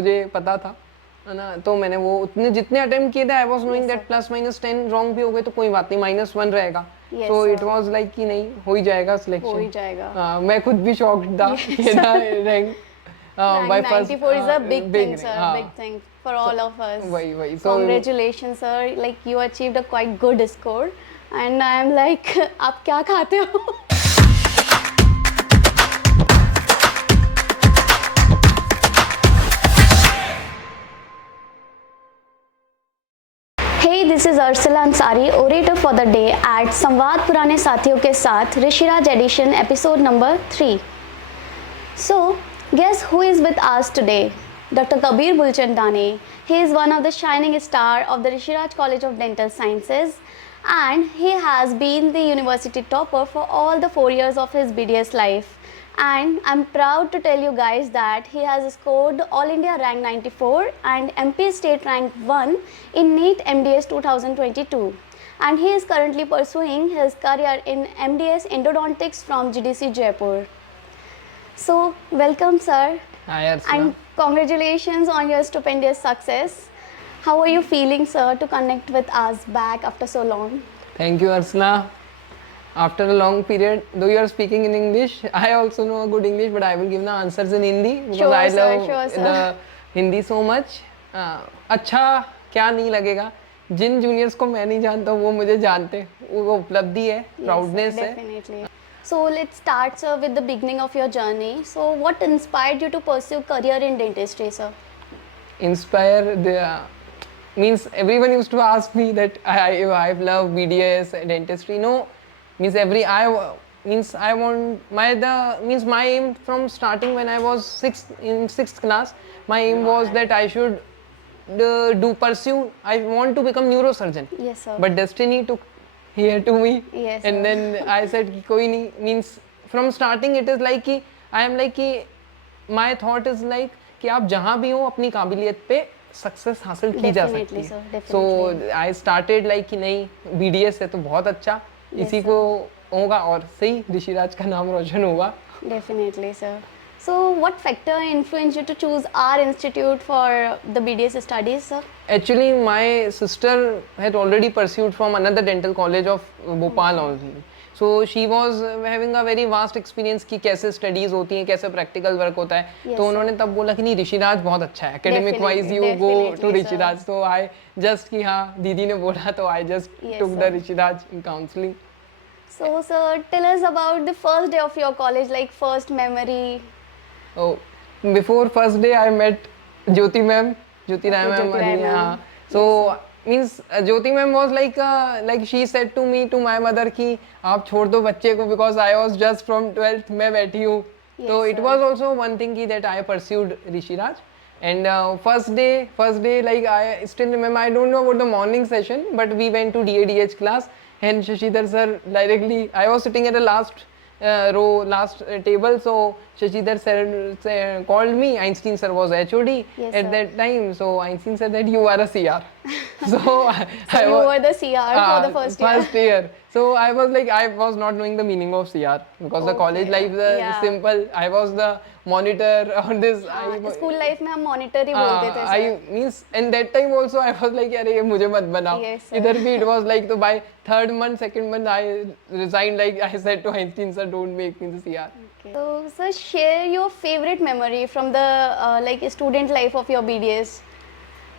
मुझे पता था, है ना, तो मैंने वो उतने जितने अटेम्प्ट किए थे I was knowing that +-10 wrong भी हो गए तो कोई बात नहीं, -1 रहेगा। सो इट वाज लाइक कि नहीं, हो ही जाएगा सिलेक्शन, हो ही जाएगा। मैं खुद भी शॉक्ड था कि ना rank by Rank first 94 is a big thing, sir. हाँ, Big thing for all of us. वही so Congratulations, sir. Like you achieved a quite good score, and I am like, आप क्या खाते हो? Hey, this is Ursula Ansari, orator for the day at संवाद पुराने साथियों के साथ Rishiraj edition episode number 3. So, guess who is with us today? Dr. Kabir Bulchandani. He is one of the shining star of the Rishiraj College of Dental Sciences, and he has been the university topper for all the 4 years of his BDS life. And I'm proud to tell you guys that he has scored All India rank 94 and MP State rank 1 in NEET MDS 2022. And he is currently pursuing his career in MDS Endodontics from GDC Jaipur. So, welcome, sir. Hi, Ursula. And congratulations on your stupendous success. How are you feeling, sir, to connect with us back after so long? Thank you, Ursula. After a long period, though you are speaking in English, I also know a good English, but I will give the answers in Hindi because Sure, I sir, love sure, sir. the Hindi so much. अच्छा क्या नहीं लगेगा, जिन juniors को मैं नहीं जानता वो मुझे जानते, वो उपलब्धि है, प्राउडनेस है. Definitely. So let's start, sir, with the beginning of your journey. So what inspired you to pursue career in dentistry, sir? Inspire the means everyone used to ask me that I love BDS dentistry. No, means I want my aim from starting when I was in sixth class. My aim was that I should pursue. I want to become neurosurgeon. Yes, sir. But destiny took here to me. Yes, And sir. then I said कि कोई नहीं, means from starting it is like कि I am like कि my thought is like कि आप जहाँ भी हो अपनी काबिलियत पे सक्सेस हासिल की जा सकती Definitely, sir, है. So I started like कि नहीं, BDS है तो बहुत अच्छा, इसी को होगा और सही ऋषिराज का नाम रोशन होगा. Definitely, sir. So what factor influenced you to choose our institute for the BDS studies, sir? Actually, my sister had already pursued from another dental college of Bhopal only. So she was having a very vast experience कि कैसे studies होती हैं, कैसे practical work होता है. Yes, तो उन्होंने तब बोला कि नहीं ऋषिराज बहुत अच्छा है, academic wise you go to Rishiraj. तो I just कि हाँ दीदी ने बोला तो I just took the Rishiraj in counseling. So sir, tell us about the first day of your college, like first memory. Oh, before first day I met Jyoti ma'am, Jyoti Rai ma'am. Jyoti Rai ma'am. So means Jyoti ma'am was like she said to me, to my mother कि आप छोड़ दो बच्चे को, because I was just from 12th मैं बैठी हूँ. So it was also one thing कि that I pursued Rishiraj. And first day like I still remember, I don't know about the morning session, but we went to DADH class and Shashidhar sir directly, I was sitting at the last row, last table, so Shashidhar sir called me. Einstein sir was HOD at that time, so Einstein said that you are a CR. So you were the CR for the first year. So I was like, I was not knowing the meaning of CR because the college life is simple. I was the monitor on this. School life में हम monitor ही बोलते थे. I means in that time also I was like, अरे ये मुझे मत बनाओ. इधर भी it was like, तो by third month, second month I resigned. Like I said to Einstein sir, don't make me the CR. Okay. So sir, share your favorite memory from the like student life of your BDS.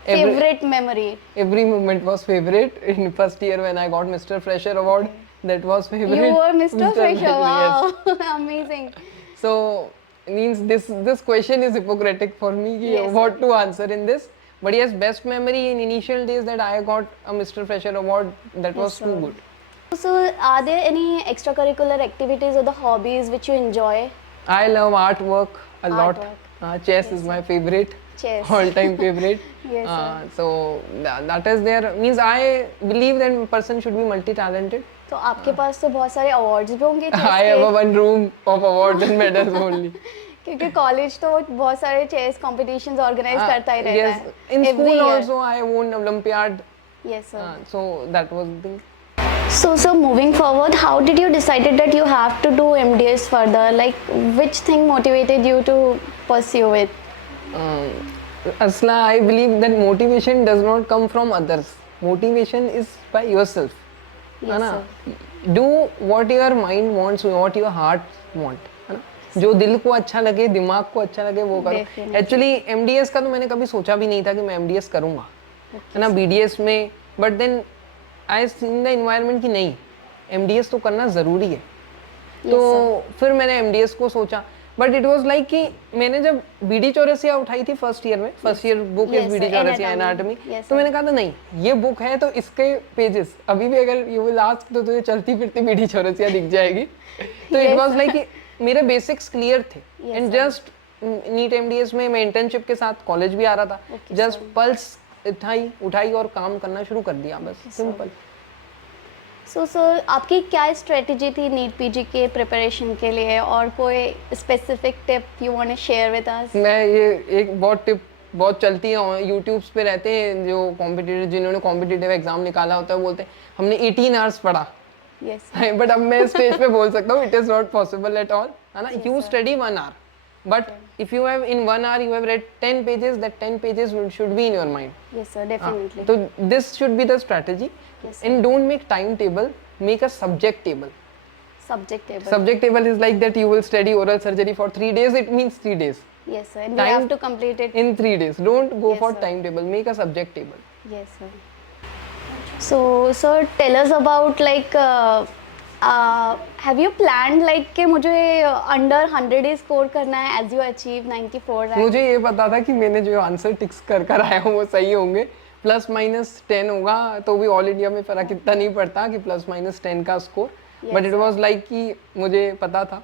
Favorite memory. Every moment was favorite. In first year when I got Mr. Fresher award, that was favorite. You were Mr. Fresher. Wow, Yes. amazing. So means this question is hypocritic for me. What to answer in this? But yes, best memory in initial days that I got a Mr. Fresher award. That was too good. So are there any extracurricular activities or the hobbies which you enjoy? I love artwork a lot. Chess is my favorite. All-time favorite. Yes, sir. So that is there. Means I believe that person should be multi-talented. तो आपके पास तो बहुत सारे awards भी होंगे. I have a one room of awards and medals only. क्योंकि college तो बहुत सारे चेस कॉम्पिटिशंस ऑर्गेनाइज करता ही रहता है. In school also I won Olympiad. Yes, sir. So that was the thing. So moving forward, how did you decided that you have to do MDS further? Like which thing motivated you to pursue it? Asla, I believe that motivation does not come from others. Motivation is by yourself. है Yes, ना? sir. Do what your mind wants, what your heart want. है ना? जो दिल को अच्छा लगे, दिमाग को अच्छा लगे वो करो. Definitely. एक्चुअली एमडीएस का तो मैंने कभी सोचा भी नहीं था कि मैं एमडीएस करूंगा, है ना, बीडीएस में. But then I seen the environment कि नहीं, एमडीएस तो करना ज़रूरी है. Yes, तो sir. फिर मैंने एमडीएस को सोचा. बट इट वाज लाइक कि मैंने जब बीडी चौरसिया उठाई थी फर्स्ट ईयर में, first year book Yes, is BD sir. Chaurasia Anatomy. Anatomy, Yes, तो sir. मैंने कहा था नहीं ये बुक है तो इसके पेजेस अभी भी अगर यू विल आस्क तो तुझे चलती फिरती बीडी चौरसिया दिख जाएगी. तो it Yes, was sir. Like मेरे बेसिक्स क्लियर थे. Yes, and sir. Just NEET MDS में मैं इंटर्नशिप के साथ कॉलेज भी आ रहा था. Okay, just sir. पल्स उठाई और काम करना शुरू कर दिया, बस सिंपल. सो सर आपकी क्या स्ट्रेटजी थी नीट पीजी के प्रिपरेशन के लिए, और कोई specific tip you want to share with us? मैं ये एक बहुत टिप बहुत चलती है, यूट्यूब्स पे रहते हैं जो कॉम्पिटिटिव, जिन्होंने कॉम्पिटिटिव एग्जाम निकाला होता है, बोलते हैं हमने 18 आवर्स पढ़ा. यस बट अब मैं स्टेज पे बोल सकता हूँ it is not possible at all, है ना. Yes, you sir. Study 1 hour, but if you have in 1 hour you have read 10 pages, that 10 pages should be in your mind. Yes sir definitely. So this should be the strategy. Yes, sir. And don't make timetable, make a subject table. Subject table. Subject table is like that you will study oral surgery for 3 days, it means 3 days. Yes sir, and we Time- have to complete it. In 3 days, don't go Yes, for sir. timetable, make a subject table. Yes sir. So sir, tell us about like have you planned like कि मुझे under 100 ही score करना है as you achieve 94 rank? मुझे ये पता था कि मैंने जो आंसर टिक्स कर आया हूँ वो सही होंगे. प्लस माइनस 10 होगा तो भी ऑल इंडिया में फर्क इतना नहीं पड़ता कि प्लस माइनस 10 का score. Yes, but it sir. Was like कि मुझे पता था,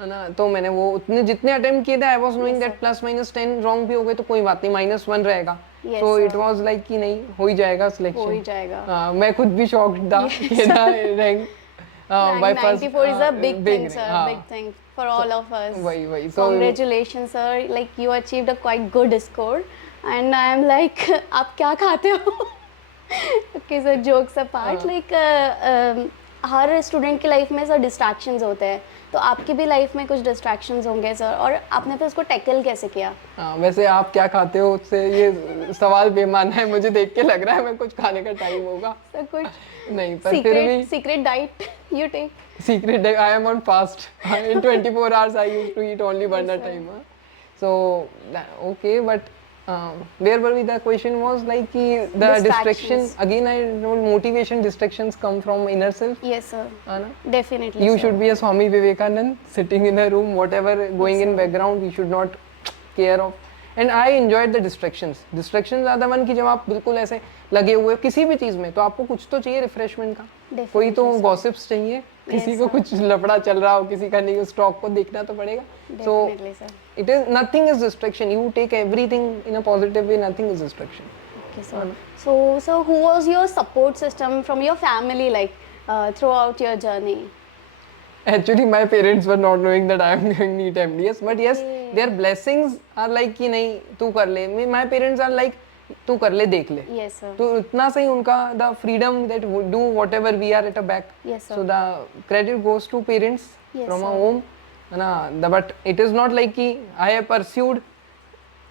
है ना, तो मैंने वो उतने जितने अटेम्प्ट किए थे I was knowing Yes, that plus minus 10 wrong भी हो गए तो कोई बात नहीं, -1 रहेगा. Yes, तो इट sir. वाज लाइक कि नहीं हो ही जाएगा हो ही सिलेक्शन. जाएगा. मैं खुद भी शॉक्ड था कि ना rank by first 94 is a big thing sir, big thing for all of us. वही so Congratulations sir, like you achieved a quite good score and I am like आप क्या खाते हो? Okay sir, jokes apart, like हर student की life में sir distractions होते हैं, तो आपकी भी लाइफ में कुछ डिस्ट्रैक्शंस होंगे सर, और आपने फिर उसको टैकल कैसे किया? वैसे आप क्या खाते हो उससे ये सवाल बेमाना है, मुझे देख के लग रहा है मैं कुछ खाने का टाइम होगा. सर कुछ नहीं, पर फिर भी secret diet you take? secret I am on fast. In 24 hours I used to eat only one at a time. So okay, but where were we? The question was like the distraction. Again I know motivation distractions come from inner self. Yes sir, है ना? definitely You sir. should be a Swami Vivekanand sitting in a room, whatever going in background we should not care of. And I enjoyed the distractions. Distractions are the one कि जब आप बिल्कुल ऐसे लगे हुए हो किसी भी चीज़ में तो आपको कुछ तो चाहिए रिफ्रेशमेंट का. Definitely, कोई तो sir. गॉसिप्स चाहिए, किसी Yes, को sir. कुछ लफड़ा चल रहा हो, किसी का नहीं, स्टॉक को देखना तो पड़ेगा. So Definitely sir. it is nothing is distraction. You take everything in a positive way. Nothing is distraction. Okay sir. So who was your support system from your family like throughout your journey? Actually, my parents were not knowing that I am doing NEET MDS, but yes, Okay. their blessings are like कि नहीं तू कर ले. My parents are like तू कर ले, देख ले. Yes sir. तो इतना सही उनका the freedom that we do whatever we are at a back. Yes sir. So the credit goes to parents Yes, from sir. our home. है ना, but it is not like कि I have pursued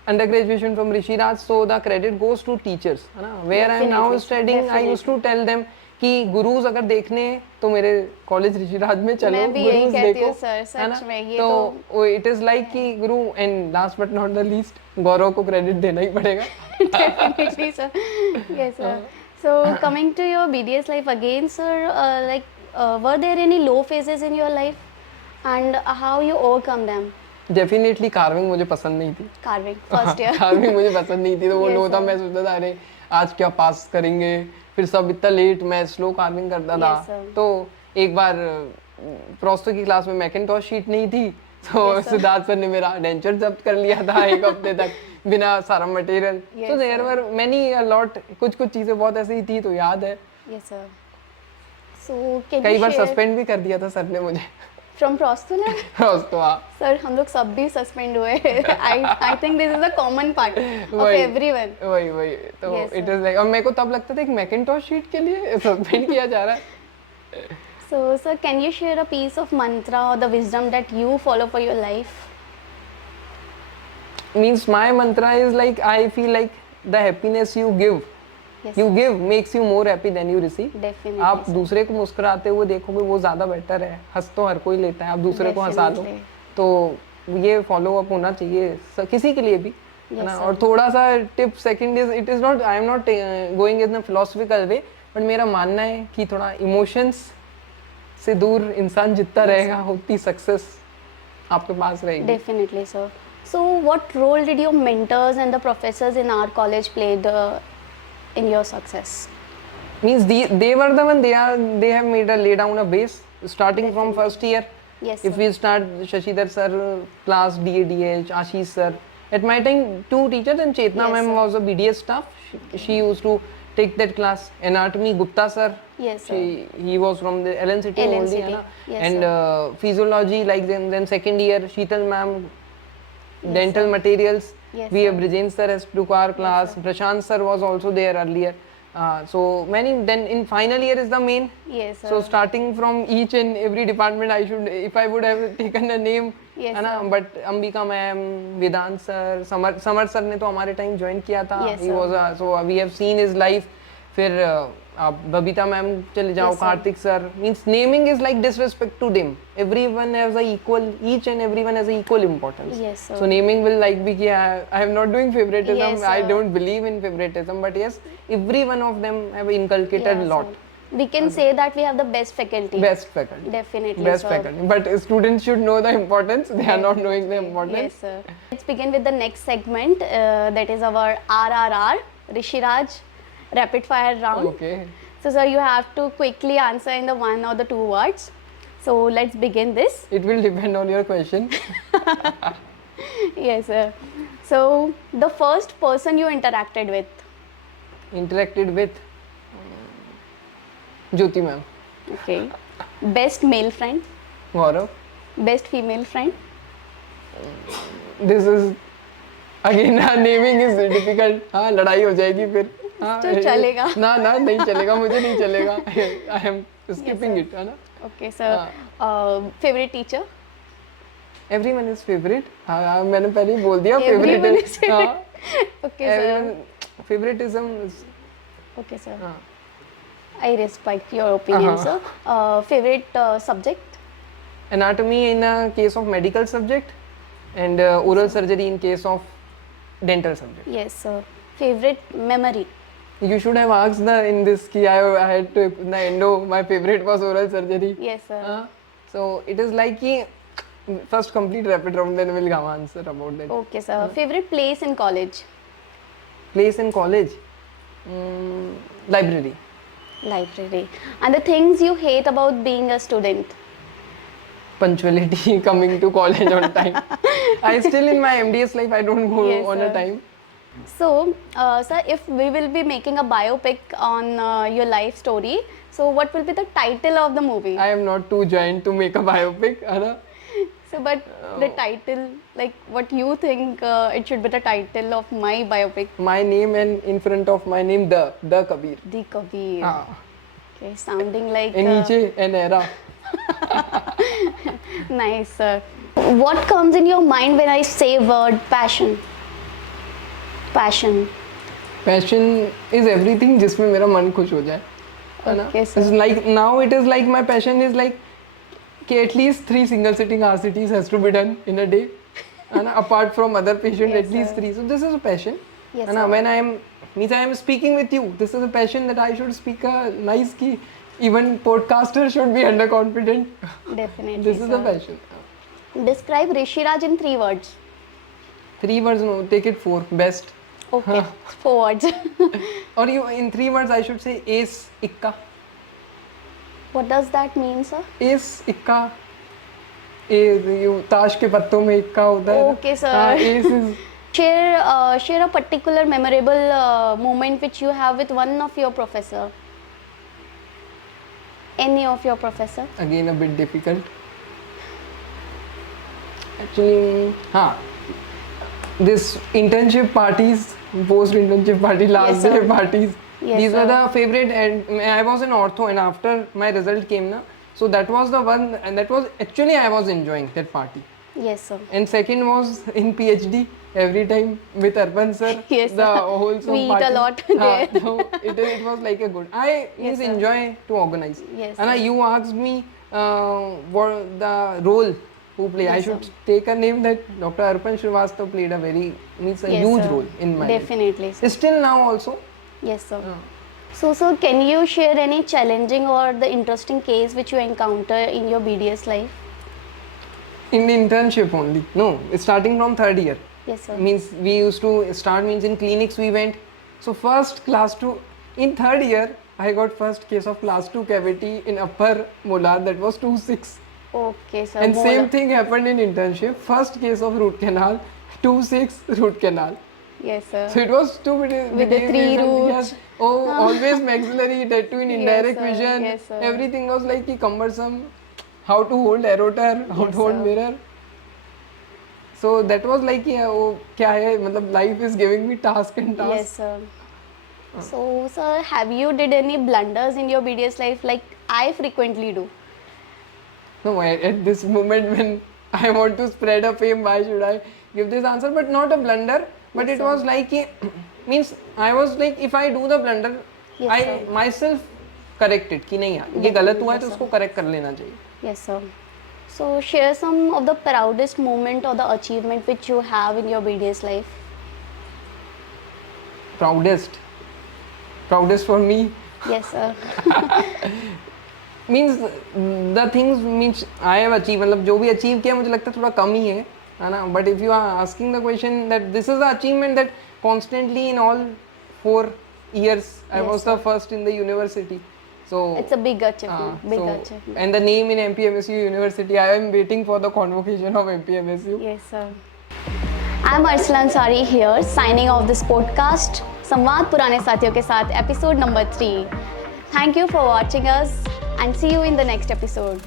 undergraduation from Rishiraj, so the credit goes to teachers. है ना, where I am now Definitely, studying, I used to tell them कि गुरुज अगर देखने हैं तो मेरे कॉलेज ऋषिराज में चलो, मैं भी यही गुरुज कहती देखो, हूँ सर, है ना. सच में ये तो इट इज लाइक कि गुरु. And last but not the least, Gaurav को क्रेडिट देना ही पड़ेगा. Definitely sir. Yes sir. So coming to your BDS life again sir, were there any low phases in your life and how you overcome them? Definitely carving मुझे पसंद नहीं थी. Carving first year. Carving मुझे पसंद नहीं थी, तो वो Yes, लो था. sir. मैं सोचता था अरे आज क्या पास करेंगे, फिर सब इतना लेट, मैं स्लो कार्विंग करता था. Yes, sir. तो एक बार प्रोस्तो की क्लास में मैकिन्टॉश शीट नहीं थी, तो Yes, sir. सिद्धार्थ सर ने मेरा डेंचर जब्त कर लिया था 1 हफ्ते तक बिना सारा मटेरियल. Yes, तो देयर वर मेनी लॉट, कुछ चीजें बहुत ऐसी थी तो याद है. Yes sir. So can कई you बार share सस्पेंड भी कर दिया था सर ने मुझे. from Prostula? प्रोस्तो हाँ. सर हम लोग सब भी सस्पेंड हुए. I think this is a common part of वही. everyone. वही तो Yes, it sir. Is like, और मेरे को तब लगता था कि मैकिन्टॉश शीट के लिए सस्पेंड किया जा रहा है. So sir, can you share a piece of mantra or the wisdom that you follow for your life? means my mantra is like I feel like the happiness you give Yes, makes you more happy than you receive. definitely. आप sir. दूसरे को मुस्कुराते हुए देखोगे वो ज़्यादा better है. हंस तो हर कोई लेता है, आप दूसरे को हंसा लो Definitely. तो ये फॉलो अप होना चाहिए किसी के लिए भी, है Yes, ना. sir. और थोड़ा सा tip second is it is not I am not going in a philosophical way, but मेरा मानना है कि थोड़ा इमोशंस से दूर इंसान जितना रहेगा उतनी सक्सेस आपके पास रहेगी. Definitely, sir. So, what role did your mentors and the professors in our college played in your success? Means they were the one, they have made a lay down a base starting from first year. Yes, If sir. we start Shashidhar sir class, DADH, Ashish sir, at my time 2 teachers and Chetna Yes, ma'am sir. was a BDS staff. She used to take that class. Anatomy Gupta sir, Yes, sir. he was from the LNCT only, LNCT. है ना. Yes, And physiology like then second year Sheetal ma'am, dental materials. Yes, We have sir. Brijen sir as took our class. Prashant sir was also there earlier. So many. Then in final year is the main. Yes, sir. So starting from each and every department, I should, if I would have taken a name, Yes, है ना. sir. But Ambika ma'am, Vedant sir, Samar sir ने तो हमारे time join किया था. Yes, He sir. was so we have seen his life. फिर आप Babita ma'am चले जाओ, Yes, sir. Kartik sir. Means naming is like disrespect to them. Everyone has a equal, each and everyone has a equal importance. Yes, sir. So naming will like be कि I am not doing favoritism. Yes, I sir. don't believe in favoritism. But yes, every one of them have inculcated Yeah, a lot. sir. We can say that we have the best faculty. Best faculty. Definitely, Best sir. faculty. But students should know the importance. They are not knowing the importance. Yes, sir. Let's begin with the next segment. That is our RRR, Rishiraj rapid fire round. Okay. So, sir, you have to quickly answer in the 1 or the 2 words. So, let's begin this. It will depend on your question. Yes, sir. So, the first person you interacted with. Interacted with Jyoti ma'am. Okay. Best male friend. Gaurav. Best female friend. This is again naming is difficult. हाँ लड़ाई हो जाएगी फिर. हाँ तो चलेगा. ना नहीं चलेगा, मुझे नहीं चलेगा. I am skipping it, है ना. Okay, sir. Favorite teacher. Everyone is favorite. हाँ मैंने पहले ही बोल दिया Everyone favorite. is favorite. Okay, sir. Everyone favoritism is Okay, sir. हाँ. I respect your opinion, Uh-huh. sir. Favorite subject. Anatomy in a case of medical subject and oral surgery in case of dental subject. Yes, sir. Favorite memory. You should have asked in this ki I had to in the endo. My favorite was oral surgery. Yes, sir. So it is like ki first complete rapid round, then we'll have answer about that. Okay, sir. Favorite place in college. Place in college, library. Library. And the things you hate about being a student. Punctuality, coming to college on time. I still in my MDS life I don't go Yes, on sir. a time. So, sir, if we will be making a biopic on your life story, so what will be the title of the movie? I am not too giant to make a biopic. है ना? So, but the title, like what you think it should be the title of my biopic? My name and in front of my name the Kabir. The Kabir. हाँ. Okay, sounding like And नीचे an era. nice, sir. What comes in your mind when I say word passion? Passion. Passion is everything जिसमें मेरा मन खुश हो जाए. है ना? Okay, sir. It's like now it is like my passion is like कि at least 3 single sitting RCTs has to be done in a day. है ना? Apart from other patients, Yes, at least sir. 3. So this is a passion. Yes, है ना? sir. When I am speaking with you, this is a passion that I should speak a nice key. Even podcaster should be underconfident. Definitely. This is sir. a passion. Describe Rishiraj in 3 words. 3 words, no, take it 4. Best. Okay, 4 words. Or you in 3 words, I should say ace, ikka. What does that mean, sir? Ace, ikka. You ताश के पत्तों में इक्का होता है. Okay, sir. Ace is Share a particular memorable moment which you have with one of your professor. Any of your professor? again a bit difficult. Actually, this internship parties, post internship party, last Yes, sir. day parties. Yes, These were sir. the favorite, and I was in ortho, and after my result came na, so that was the one, and that was actually I was enjoying that party. Yes, sir. And second was in PhD, every time with Arpan sir. Yes, The sir. wholesome We eat a party. lot हाँ, there. so it was like a good. I Yes, sir. enjoy to organize. Yes, And sir. you asked me what the role who play. I Yes, should sir. take a name that Dr. Arpan Srivastav played a very means a Yes, huge sir. role in my life. Definitely, sir. Still now also. Yes, sir. So, sir, can you share any challenging or the interesting case which you encounter in your BDS life? In internship only. No, starting from third year. Yes, sir. Means we used to start means in clinics we went. So first class 2 in third year I got first case of class 2 cavity in upper molar, that was 2/6. Okay, sir. And same thing happened in internship. First case of root canal, 2/6 root canal. Yes, sir. So it was stupid. With the 3 roots. Yes. Oh, always maxillary, that too in Yes, indirect sir. vision. Yes, sir. Everything was like cumbersome. How to hold aeroter, how Yes, to hold sir. mirror. So that was like yeah, oh, क्या है मतलब life is giving me task and task. Yes, sir. So, sir, have you did any blunders in your BDS life like I frequently do? No, at this moment when I want to spread a fame, why should I give this answer? But not a blunder. But Yes, it sir. was like means I was like if I do the blunder, Yes, I sir. myself correct it कि नहीं यार ये गलत हुआ है तो उसको correct कर लेना चाहिए. Yes, sir. So, share some of the proudest moment or the achievement which you have in your BDS life. Proudest for me Yes, sir. means the things means I have achieved मतलब जो भी achieve किया मुझे लगता है थोड़ा कम ही है ना. But if you are asking the question that this is the achievement that constantly in all 4 years I Yes, was the first in the university. So It's a big achievement. Big so, achievement. and the name in MPMSU University, I am waiting for the convocation of MPMSU. Yes, sir. I'm Arsalan Sari here, signing off this podcast, संवाद पुराने साथियों के साथ episode number 3. Thank you for watching us and see you in the next episode.